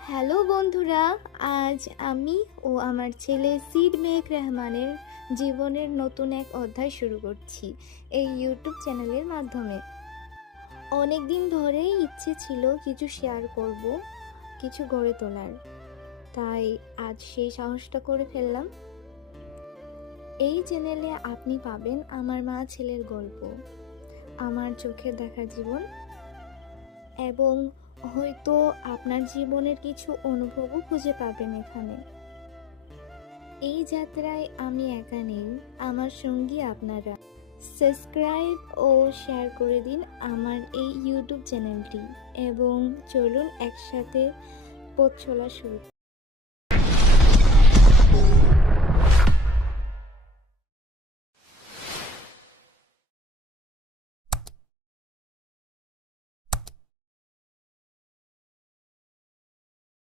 Hello বন্ধুরা, আজ আমি ও আমার ছেলে সিড মেঘ রহমানের জীবনের নতুন এক অধ্যায় শুরু করছি এই ইউটিউব চ্যানেলের মাধ্যমে। অনেক দিন ধরেই ইচ্ছে ছিল কিছু শেয়ার করব, কিছু গড়ে তোলার, তাই আজ সেই সাহসটা করে ফেললাম। এই চ্যানেলে আপনি পাবেন আমার মা ছেলের গল্প, আমার চোখের দেখা জীবন এবং হয়তো আপনার জীবনের কিছু অনুভবও খুঁজে পাবেন এখানে। এই যাত্রায় আমি একা নেই, আমার সঙ্গী আপনারা। সাবস্ক্রাইব ও শেয়ার করে দিন আমার এই ইউটিউব চ্যানেলটি এবং চলুন একসাথে পথ চলা শুরু।